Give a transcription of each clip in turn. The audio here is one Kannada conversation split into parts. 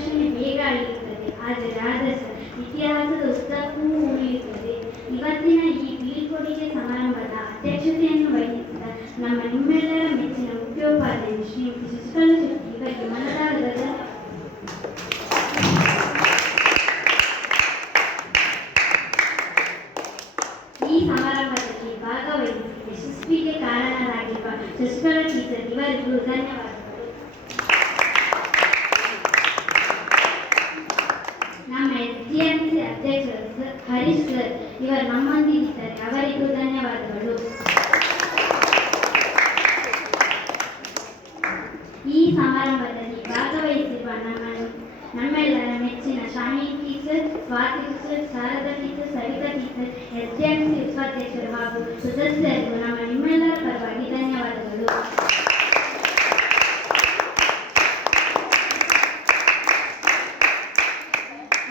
ಆಕರ್ಷಣೆ ಬೇಗ ಅಳೆಯುತ್ತದೆ, ಆದರೆ ಆದರ್ಶ ಇತಿಹಾಸದ ಉದ್ದಕ್ಕೂ ಉಳಿಯುತ್ತದೆ. ಇವತ್ತಿನ ಈ ಬೀಳ್ಕೊಡುಗೆ ಸಮಾರಂಭದ ಅಧ್ಯಕ್ಷತೆಯನ್ನು ವಹಿಸಿದ ನಿಮ್ಮೆಲ್ಲರ ಮೆಚ್ಚಿನ ಮುಖ್ಯೋಪಾಧ್ಯಾಯರು ಶ್ರೀಮತಿ ಶಶಿಕಲಾ ಶೆಟ್ಟಿ ಇವರಿಗೆ ಮನದಾಳದ ಈ ಸಮಾರಂಭದಲ್ಲಿ ಭಾಗವಹಿಸಿ ಯಶಸ್ವಿಗೆ ಕಾರಣರಾಗಿರುವ ಶಶಿಕಲಾ ಟೀಚರ್ ಇವರಿಗೂ ಧನ್ಯವಾದಗಳು. ನಮ್ಮ SDMC ಅಧ್ಯಕ್ಷರು ಹರೀಶ್ ಸರ್ ಇವರು ನಮ್ಮೊಂದಿಗಿದ್ದಾರೆ, ಅವರಿಗೂ ಧನ್ಯವಾದಗಳು. ಈ ಸಮಾರಂಭದಲ್ಲಿ ಭಾಗವಹಿಸಿರುವ ನಮ್ಮೆಲ್ಲರ ಮೆಚ್ಚಿನ Shami teacher, Swathi teacher, Sharada teacher, Savitha teacher, SDMC ಉಪಾಧ್ಯಕ್ಷರು ಹಾಗೂ ಸದಸ್ಯರಿಗೂ ನಿಮ್ಮೆಲ್ಲರ ಪರವಾಗಿ ಧನ್ಯವಾದಗಳು.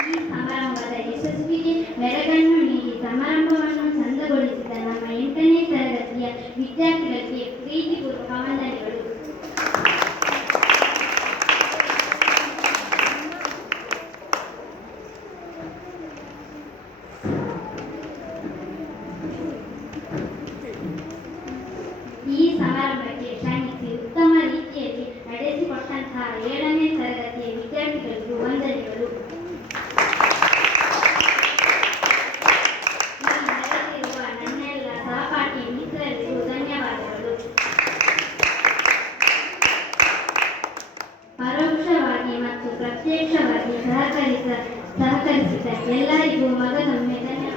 ಈ ಸಮಾರಂಭದ ಯಶಸ್ವಿಗೆ ಮೆರಗನ್ನು ನೀಡಿ ಸಮಾರಂಭವನ್ನು ಚಂದಗೊಳಿಸಿದ ನಮ್ಮ 8ನೇ ತರಗತಿಯ ವಿದ್ಯಾರ್ಥಿಗಳಿಗೆ ಪ್ರೀತಿಪೂರ್ವಕ ವಂದನೆಗಳು. ಈ ಸಮಾರಂಭಕ್ಕೆ ಶ್ರಮಿಸಿ ಉತ್ತಮ ರೀತಿಯಲ್ಲಿ ನಡೆಸಿಕೊಟ್ಟಂತಹ 7ನೇ ತರಗತಿಯ ವಿದ್ಯಾರ್ಥಿಗಳಿಗೂ ವಂದನೆಗಳು. ನಡೆಸಿರುವ ನನ್ನೆಲ್ಲ ಸಹಪಾಠಿ ಮಿತ್ರರಿಗೂ ಧನ್ಯವಾದಗಳು. ಪರೋಕ್ಷವಾಗಿ ಮತ್ತು ಪ್ರತ್ಯಕ್ಷವಾಗಿ ಸಹಕರಿಸಿದ ಎಲ್ಲರಿಗೂ ಮಗದೊಮ್ಮೆ ಧನ್ಯವಾದಗಳು.